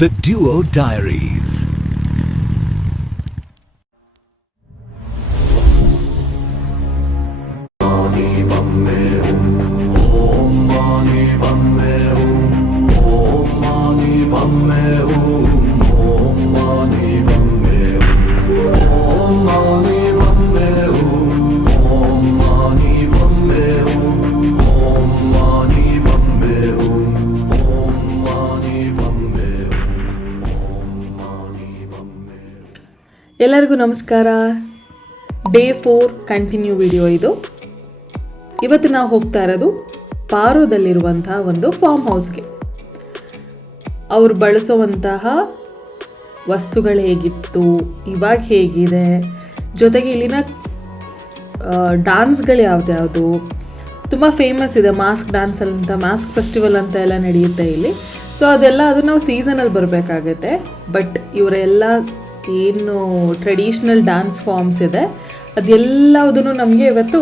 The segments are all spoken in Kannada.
The Duo Diaries. ಎಲ್ಲರಿಗೂ ನಮಸ್ಕಾರ. ಡೇ 4 ಕಂಟಿನ್ಯೂ ವಿಡಿಯೋ ಇದು. ಇವತ್ತು ನಾವು ಹೋಗ್ತಾ ಇರೋದು ಪಾರೋದಲ್ಲಿರುವಂತಹ ಒಂದು ಫಾರ್ಮ್ ಹೌಸ್ಗೆ. ಅವರು ಬಳಸುವಂತಹ ವಸ್ತುಗಳು ಹೇಗಿತ್ತು, ಇವಾಗ ಹೇಗಿದೆ, ಜೊತೆಗೆ ಇಲ್ಲಿನ ಡಾನ್ಸ್ಗಳು ಯಾವ್ದ್ಯಾವುದು, ತುಂಬ ಫೇಮಸ್ ಇದೆ. ಮಾಸ್ಕ್ ಡ್ಯಾನ್ಸ್ ಅಂತ, ಮಾಸ್ಕ್ ಫೆಸ್ಟಿವಲ್ ಅಂತ ಎಲ್ಲ ನಡೆಯುತ್ತೆ ಇಲ್ಲಿ. ಸೊ ಅದು ನಾವು ಸೀಸನಲ್ಲಿ ಬರಬೇಕಾಗತ್ತೆ. ಬಟ್ ಇವರೆಲ್ಲ ಏನು ಟ್ರೆಡಿಷ್ನಲ್ ಡ್ಯಾನ್ಸ್ ಫಾರ್ಮ್ಸ್ ಇದೆ ಅದೆಲ್ಲದನ್ನು ನಮಗೆ ಇವತ್ತು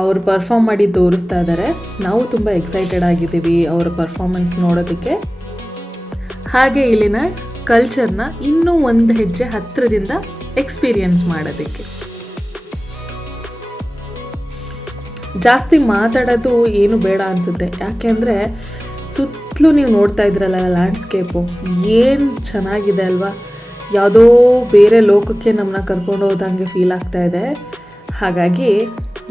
ಅವರು ಪರ್ಫಾರ್ಮ್ ಮಾಡಿ ತೋರಿಸ್ತಾ ಇದ್ದಾರೆ. ನಾವು ತುಂಬ ಎಕ್ಸೈಟೆಡ್ ಆಗಿದ್ದೀವಿ ಅವರ ಪರ್ಫಾರ್ಮೆನ್ಸ್ ನೋಡೋದಕ್ಕೆ, ಹಾಗೆ ಇಲ್ಲಿನ ಕಲ್ಚರ್ನ ಇನ್ನೂ ಒಂದು ಹೆಜ್ಜೆ ಹತ್ತಿರದಿಂದ ಎಕ್ಸ್ಪೀರಿಯನ್ಸ್ ಮಾಡೋದಕ್ಕೆ. ಜಾಸ್ತಿ ಮಾತಾಡೋದು ಏನು ಬೇಡ ಅನಿಸುತ್ತೆ, ಯಾಕೆಂದರೆ ಸುತ್ತಲೂ ನೀವು ನೋಡ್ತಾ ಇದ್ರಲ್ಲ ಲ್ಯಾಂಡ್ಸ್ಕೇಪು ಏನು ಚೆನ್ನಾಗಿದೆ ಅಲ್ವಾ. ಯಾವುದೋ ಬೇರೆ ಲೋಕಕ್ಕೆ ನಮ್ಮನ್ನ ಕರ್ಕೊಂಡು ಹೋದಂಗೆ ಫೀಲ್ ಆಗ್ತಾ ಇದೆ. ಹಾಗಾಗಿ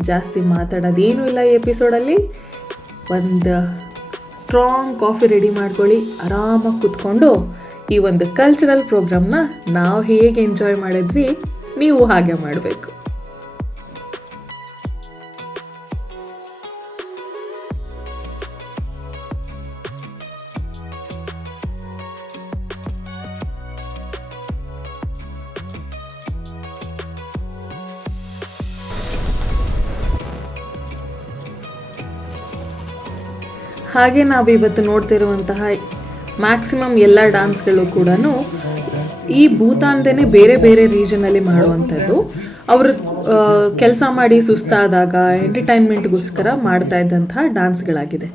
ಜಾಸ್ತಿ ಮಾತಾಡೋದೇನೂ ಇಲ್ಲ ಈ ಎಪಿಸೋಡಲ್ಲಿ. ಒಂದು ಸ್ಟ್ರಾಂಗ್ ಕಾಫಿ ರೆಡಿ ಮಾಡ್ಕೊಳ್ಳಿ, ಆರಾಮಾಗಿ ಕೂತ್ಕೊಂಡು ಈ ಒಂದು ಕಲ್ಚರಲ್ ಪ್ರೋಗ್ರಾಮ್ನ ನಾವು ಹೇಗೆ ಎಂಜಾಯ್ ಮಾಡಿದ್ವಿ ನೀವು ಹಾಗೆ ಮಾಡಬೇಕು. ಹಾಗೆ ನಾವು ಇವತ್ತು ನೋಡ್ತಿರುವಂತಹ ಮ್ಯಾಕ್ಸಿಮಮ್ ಎಲ್ಲ ಡ್ಯಾನ್ಸ್ಗಳು ಕೂಡ ಈ ಭೂತಾನ್ದೇ ಬೇರೆ ಬೇರೆ ರೀಜನಲ್ಲಿ ಮಾಡುವಂಥದ್ದು. ಅವರು ಕೆಲಸ ಮಾಡಿ ಸುಸ್ತಾದಾಗ ಎಂಟರ್ಟೈನ್ಮೆಂಟ್ಗೋಸ್ಕರ ಮಾಡ್ತಾ ಇದ್ದಂತಹ ಡ್ಯಾನ್ಸ್ಗಳಾಗಿದೆ.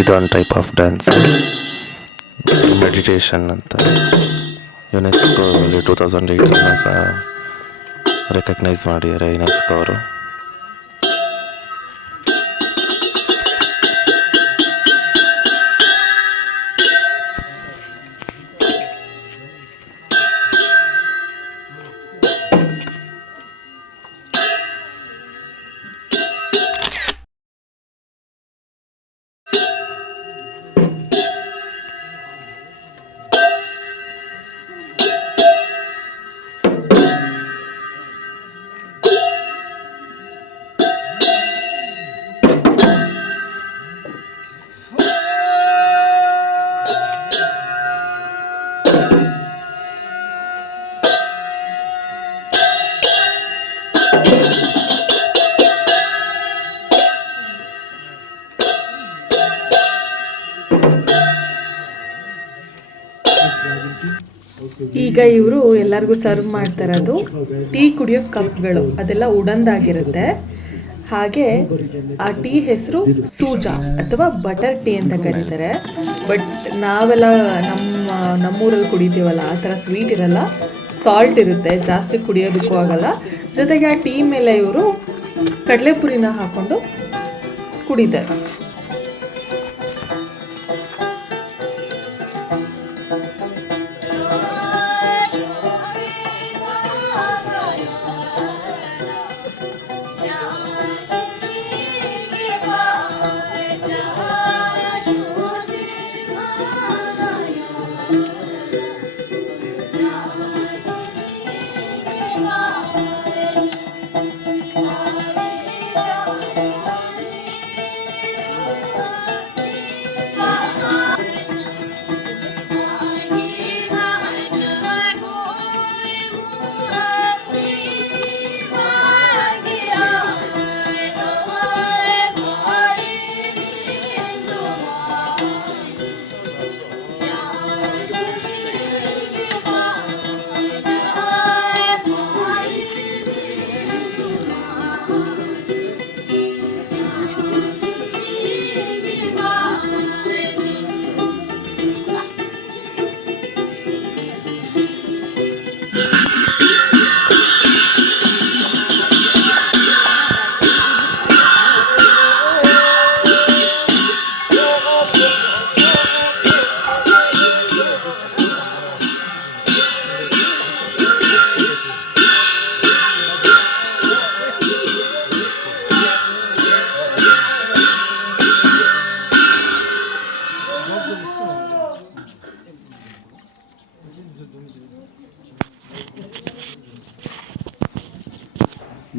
ಇದೊಂದು ಟೈಪ್ ಆಫ್ ಡ್ಯಾನ್ಸ್, ಮೆಡಿಟೇಷನ್ ಅಂತ. ಯುನೆಸ್ಕೋ 2008 ಸಹ ರೆಕಗ್ನೈಸ್ ಮಾಡಿದ್ದಾರೆ ಯುನೆಸ್ಕೋ ಅವರು. ಈಗ ಇವರು ಎಲ್ಲರಿಗೂ ಸರ್ವ್ ಮಾಡ್ತಾ ಇರೋದು ಟೀ ಕುಡಿಯೋ ಕಪ್ಗಳು, ಅದೆಲ್ಲ ಉಡನ್ದಾಗಿರುತ್ತೆ. ಹಾಗೆ ಆ ಟೀ ಹೆಸರು ಸೂಜಾ ಅಥವಾ ಬಟರ್ ಟೀ ಅಂತ ಕರೀತಾರೆ. ಬಟ್ ನಾವೆಲ್ಲ ನಮ್ಮೂರಲ್ಲಿ ಕುಡಿತೀವಲ್ಲ ಆ ಥರ ಸ್ವೀಟ್ ಇರಲ್ಲ, ಸಾಲ್ಟ್ ಇರುತ್ತೆ, ಜಾಸ್ತಿ ಕುಡಿಯೋದಕ್ಕೂ ಆಗಲ್ಲ. ಜೊತೆಗೆ ಆ ಟೀ ಮೇಲೆ ಇವರು ಕಡಲೆಪುರಿನ ಹಾಕ್ಕೊಂಡು ಕುಡಿತಾರೆ.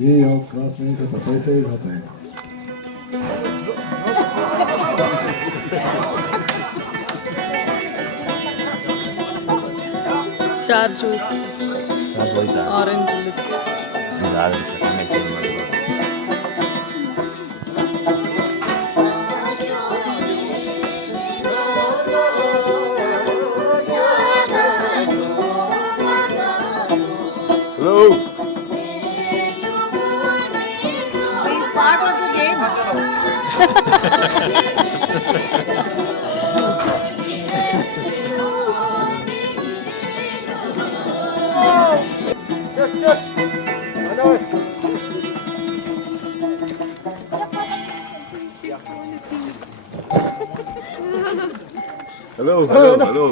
ये और क्रॉस नहीं करता, पैसे ही खाता है. Charge orange Hello, hello, hello.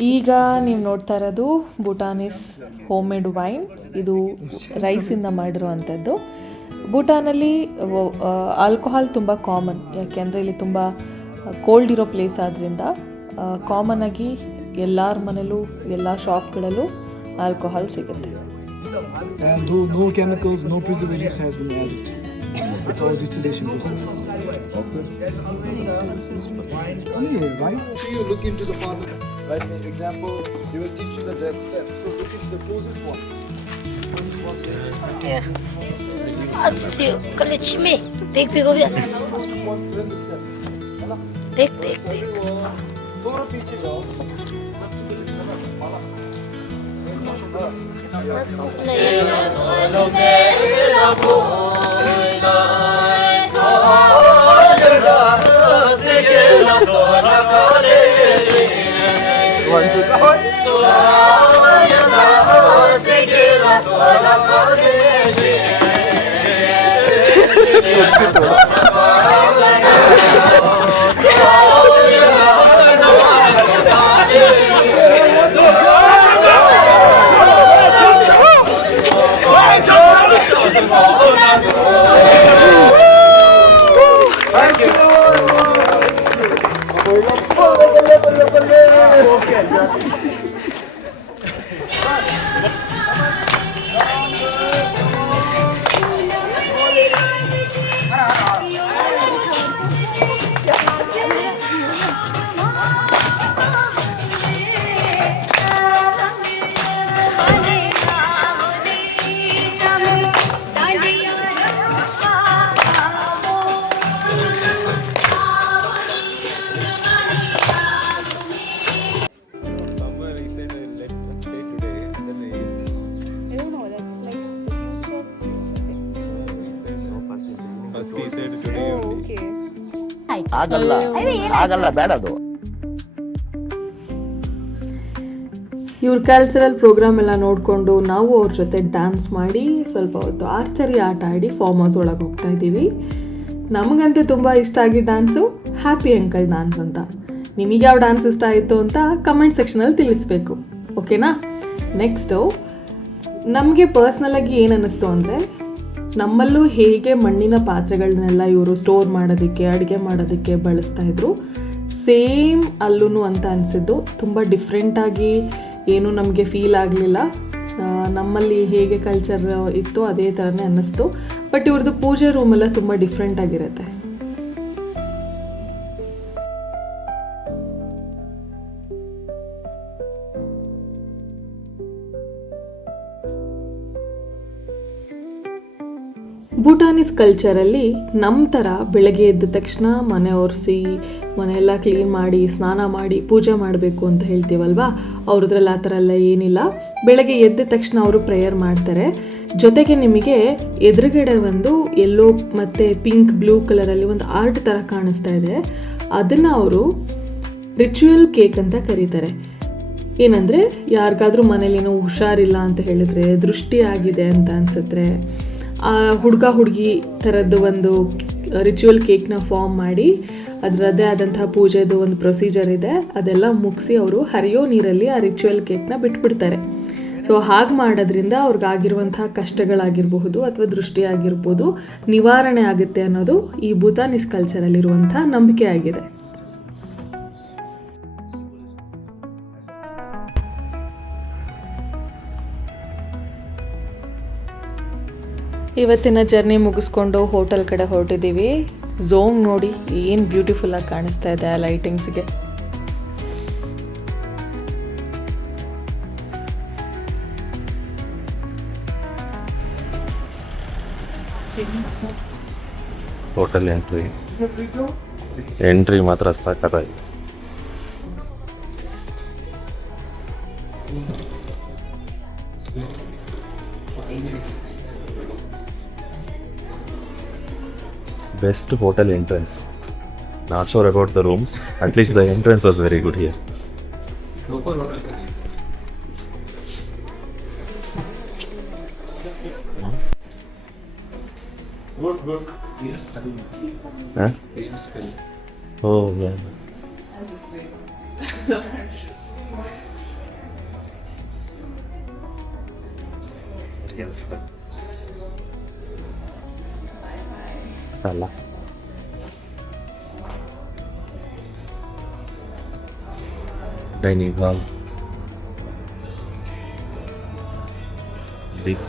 ಈಗ ನೀವು ನೋಡ್ತಾ ಇರೋದು ಭೂಟಾನೀಸ್ ಹೋಮ್ ಮೇಡ್ ವೈನ್. ಇದು ರೈಸಿಂದ ಮಾಡಿರುವಂಥದ್ದು. ಭೂಟಾನಲ್ಲಿ ಆಲ್ಕೋಹಾಲ್ ತುಂಬ ಕಾಮನ್, ಯಾಕೆಂದರೆ ಇಲ್ಲಿ ತುಂಬ ಕೋಲ್ಡ್ ಇರೋ ಪ್ಲೇಸ್ ಆದ್ದರಿಂದ ಕಾಮನ್ ಆಗಿ ಎಲ್ಲರ ಮನೇಲೂ ಎಲ್ಲ ಶಾಪ್ಗಳಲ್ಲೂ ಆಲ್ಕೋಹಾಲ್ ಸಿಗುತ್ತೆ. And no chemicals, no preservatives has been added. It's all distillation process. Only rice. You look into the part. Like for example, they will teach you the death steps. So look into the closest one. Колечми, бег, беговец. Бег, бег, бег. ಆಗಲ್ಲ ಬೇಡ ಅದು. ಇವ್ರ ಕಲ್ಚರಲ್ ಪ್ರೋಗ್ರಾಮ್ ಎಲ್ಲ ನೋಡಿಕೊಂಡು ನಾವು ಅವ್ರ ಜೊತೆ ಡ್ಯಾನ್ಸ್ ಮಾಡಿ ಸ್ವಲ್ಪ ಹೊತ್ತು ಆರ್ಚರಿ ಆಟ ಆಡಿ ಫಾರ್ಮ್ ಹೌಸ್ ಒಳಗೆ ಹೋಗ್ತಾ ಇದ್ದೀವಿ. ನಮಗಂತೂ ತುಂಬ ಇಷ್ಟ ಆಗಿ ಡ್ಯಾನ್ಸು ಹ್ಯಾಪಿ ಅಂಕಲ್ ಡ್ಯಾನ್ಸ್ ಅಂತ. ನಿಮಗೆ ಯಾವ ಡ್ಯಾನ್ಸ್ ಇಷ್ಟ ಆಯಿತು ಅಂತ ಕಮೆಂಟ್ ಸೆಕ್ಷನಲ್ಲಿ ತಿಳಿಸ್ಬೇಕು, ಓಕೆನಾ? ನೆಕ್ಸ್ಟು ನಮಗೆ ಪರ್ಸ್ನಲಾಗಿ ಏನು ಅನ್ನಿಸ್ತು ಅಂದರೆ, ನಮ್ಮಲ್ಲೂ ಹೇಗೆ ಮಣ್ಣಿನ ಪಾತ್ರೆಗಳನ್ನೆಲ್ಲ ಇವರು ಸ್ಟೋರ್ ಮಾಡೋದಕ್ಕೆ ಅಡುಗೆ ಮಾಡೋದಕ್ಕೆ ಬಳಸ್ತಾಯಿದ್ರು, ಸೇಮ್ ಅಲ್ಲೂ ಅಂತ ಅನಿಸಿದ್ದು. ತುಂಬ ಡಿಫ್ರೆಂಟಾಗಿ ಏನೂ ನಮಗೆ ಫೀಲ್ ಆಗಲಿಲ್ಲ. ನಮ್ಮಲ್ಲಿ ಹೇಗೆ ಕಲ್ಚರ್ ಇತ್ತು ಅದೇ ಥರನೇ ಅನ್ನಿಸ್ತು. ಬಟ್ ಇವ್ರದ್ದು ಪೂಜೆ ರೂಮೆಲ್ಲ ತುಂಬ ಡಿಫ್ರೆಂಟಾಗಿರುತ್ತೆ. ಭೂಟಾನೀಸ್ ಕಲ್ಚರಲ್ಲಿ ನಮ್ಮ ಥರ ಬೆಳಗ್ಗೆ ಎದ್ದ ತಕ್ಷಣ ಮನೆ ಒರೆಸಿ ಮನೆಯೆಲ್ಲ ಕ್ಲೀನ್ ಮಾಡಿ ಸ್ನಾನ ಮಾಡಿ ಪೂಜೆ ಮಾಡಬೇಕು ಅಂತ ಹೇಳ್ತೀವಲ್ವಾ, ಅವ್ರದ್ರಲ್ಲಿ ಆ ಥರ ಎಲ್ಲ ಏನಿಲ್ಲ. ಬೆಳಗ್ಗೆ ಎದ್ದ ತಕ್ಷಣ ಅವರು ಪ್ರೇಯರ್ ಮಾಡ್ತಾರೆ. ಜೊತೆಗೆ ನಿಮಗೆ ಎದುರುಗಡೆ ಒಂದು ಯೆಲ್ಲೋ ಮತ್ತು ಪಿಂಕ್ ಬ್ಲೂ ಕಲರಲ್ಲಿ ಒಂದು ಆರ್ಟ್ ಥರ ಕಾಣಿಸ್ತಾ ಇದೆ. ಅದನ್ನು ಅವರು ರಿಚುವಲ್ ಕೇಕ್ ಅಂತ ಕರೀತಾರೆ. ಏನಂದರೆ ಯಾರಿಗಾದ್ರೂ ಮನೇಲೇನೋ ಹುಷಾರಿಲ್ಲ ಅಂತ ಹೇಳಿದ್ರೆ, ದೃಷ್ಟಿ ಆಗಿದೆ ಅಂತ ಅನಿಸಿದ್ರೆ, ಹುಡುಗ ಹುಡುಗಿ ಥರದ್ದು ಒಂದು ರಿಚುವಲ್ ಕೇಕ್ನ ಫಾರ್ಮ್ ಮಾಡಿ ಅದರದ್ದೇ ಆದಂತಹ ಪೂಜೆದು ಒಂದು ಪ್ರೊಸೀಜರ್ ಇದೆ, ಅದೆಲ್ಲ ಮುಗಿಸಿ ಅವರು ಹರಿಯೋ ನೀರಲ್ಲಿ ಆ ರಿಚುವಲ್ ಕೇಕ್ನ ಬಿಟ್ಬಿಡ್ತಾರೆ. ಸೊ ಹಾಗೆ ಮಾಡೋದ್ರಿಂದ ಅವ್ರಿಗಾಗಿರುವಂತಹ ಕಷ್ಟಗಳಾಗಿರಬಹುದು ಅಥವಾ ದೃಷ್ಟಿ ಆಗಿರ್ಬೋದು ನಿವಾರಣೆ ಆಗುತ್ತೆ ಅನ್ನೋದು ಈ ಭೂತಾನೀಸ್ ಕಲ್ಚರಲ್ಲಿರುವಂಥ ನಂಬಿಕೆ ಆಗಿದೆ. ಇವತ್ತಿನ ಜರ್ನಿ ಮುಗಿಸ್ಕೊಂಡು ಹೋಟೆಲ್ ಕಡೆ ಹೊರಟಿದ್ದೀವಿ. ಝೋನ್ ನೋಡಿ ಏನು ಬ್ಯೂಟಿಫುಲ್ಲಾಗಿ ಕಾಣಿಸ್ತಾ ಇದೆ ಆ ಲೈಟಿಂಗ್ಸ್ಗೆ. ಹೋಟೆಲ್ ಎಂಟ್ರಿ ಮಾತ್ರ ಸಖತ್ತಾಗಿ. Best hotel entrance. Not sure about the rooms. At least the entrance was very good here. Good. Yes, Huh? yes, Oh, yeah. Yes, ಅಲ್ಲ ಡೈನಿಂಗ್ ಹಾಲ್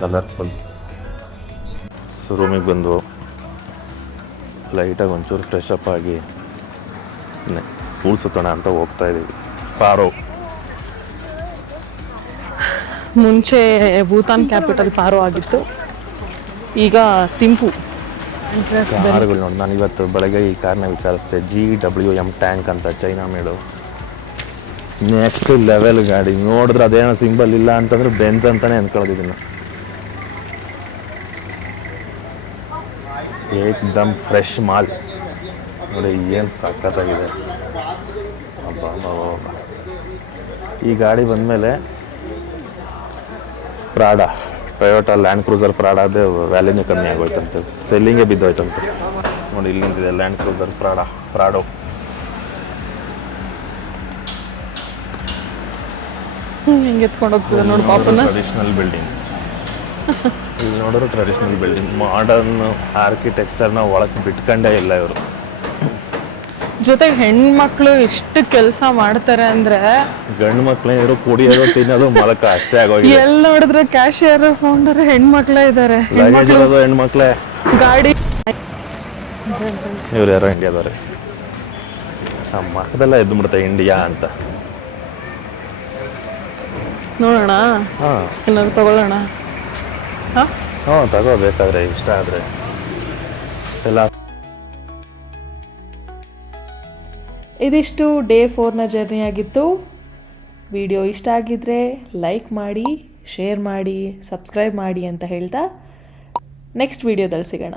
ಕಲರ್ಫುಲ್. ಸೊ ರೂಮಿಗೆ ಬಂದು ಲೈಟಾಗಿ ಒಂಚೂರು ಫ್ರೆಶ್ ಅಪ್ ಆಗಿ ಉಳ್ಸುತ್ತೋಣ ಅಂತ ಹೋಗ್ತಾ ಇದ್ದೀವಿ. ಪಾರೋ ಮುಂಚೆ ಭೂತಾನ್ ಕ್ಯಾಪಿಟಲ್ ಪಾರೋ ಆಗಿತ್ತು, ಈಗ ತಿಂಪು. ಕಾರುಗಳು ನೋಡಿ, ನಾನು ಇವತ್ತು ಬೆಳಗ್ಗೆ ಈ ಕಾರ್ನ ವಿಚಾರಿಸಿದೆ. GWM ಟ್ಯಾಂಕ್ ಅಂತ, ಚೈನಾ ಮೇಡು. ನೆಕ್ಸ್ಟ್ ಲೆವೆಲ್ ಗಾಡಿ ನೋಡಿದ್ರೆ ಅದೇನೋ ಸಿಂಬಲ್ ಇಲ್ಲ ಅಂತಂದ್ರೆ ಬೆನ್ಸ್ ಅಂತಾನೆ ಅನ್ಕೊಳ್ಳೋದಿದ್ದೀನಿ. ಏಕ್ದಮ್ ಫ್ರೆಶ್ ಮಾಲ್ ನೋಡಿ, ಏನು ಸಖತ್ತಾಗಿದೆ. ಈ ಗಾಡಿ ಬಂದಮೇಲೆ ಪ್ರಾಡಾ, ಟೊಯೋಟಾ ಲ್ಯಾಂಡ್ ಕ್ರೂಸರ್ ಪ್ರಾಡಾದೇ ವ್ಯಾಲ್ಯೂನೇ ಕಮ್ಮಿ ಆಗೋಯ್ತಂತೆ, ಸೆಲ್ಲಿಂಗೇ ಬಿದ್ದೋಯ್ತಂತೆ. ನೋಡಿ ಇಲ್ಲಿ ನಿಂತಿದೆ ಲ್ಯಾಂಡ್ ಕ್ರೂಸರ್ ಪ್ರಾಡೋ. ಹೆಂಗೆ ಎತ್ಕೊಂಡು ಹೋಗ್ತದೆ ನೋಡಿ ಪಾಪನ. ಟ್ರೆಡಿಷನಲ್ ಬಿಲ್ಡಿಂಗ್ಸ್ ಇಲ್ಲಿ ನೋಡಿದ್ರು ಟ್ರೆಡಿಷನಲ್ ಬಿಲ್ಡಿಂಗ್, ಮಾಡರ್ನ್ ಆರ್ಕಿಟೆಕ್ಚರ್ನ ಒಳಗೆ ಬಿಟ್ಕೊಂಡೇ ಇಲ್ಲ ಇವರು. ಜೊತೆಗೆ ಹೆಣ್ಮಕ್ಳು ಎಷ್ಟು ಕೆಲಸ ಮಾಡ್ತಾರೆ ಅಂದ್ರೆ, ಗಂಡು ಮಕ್ಳು ಕುಡಿಯೋದು ತಿನ್ನೋದು ಮಲಕ ಅಷ್ಟೇ ಆಗೋಗಿದೆ. ಎಲ್ಲ ನೋಡಿದ್ರೆ ಕ್ಯಾಶಿಯರ್ ಫೌಂಡರ್ ಹೆಣ್ಮಕ್ಳೇ ಇದ್ದಾರೆ. ಲಗೇಜ್ ಇರೋದು ಹೆಣ್ಮಕ್ಳೇ. ಗಾಡಿ ಇವ್ರು ಯಾರೋ ಇಂಡಿಯಾದವ್ರೆ. ಆ ಮಕ್ಕದೆಲ್ಲ ಎದ್ದು ಬಿಡುತ್ತೆ ಇಂಡಿಯಾ ಅಂತ. ನೋಡೋಣ, ಹಾಂ ಏನಾದ್ರು ತಗೊಳ್ಳೋಣ. ಹಾಂ ತಗೋಬೇಕಾದ್ರೆ ಇಷ್ಟ ಆದರೆ ಎಲ್ಲ. ಇದಿಷ್ಟು ಡೇ 4ನ ಜರ್ನಿ ಆಗಿತ್ತು. ವಿಡಿಯೋ ಇಷ್ಟ ಆಗಿದ್ದರೆ ಲೈಕ್ ಮಾಡಿ, ಶೇರ್ ಮಾಡಿ, ಸಬ್ಸ್ಕ್ರೈಬ್ ಮಾಡಿ ಅಂತ ಹೇಳ್ತಾ ನೆಕ್ಸ್ಟ್ ವಿಡಿಯೋದಲ್ಲಿ ಸಿಗೋಣ.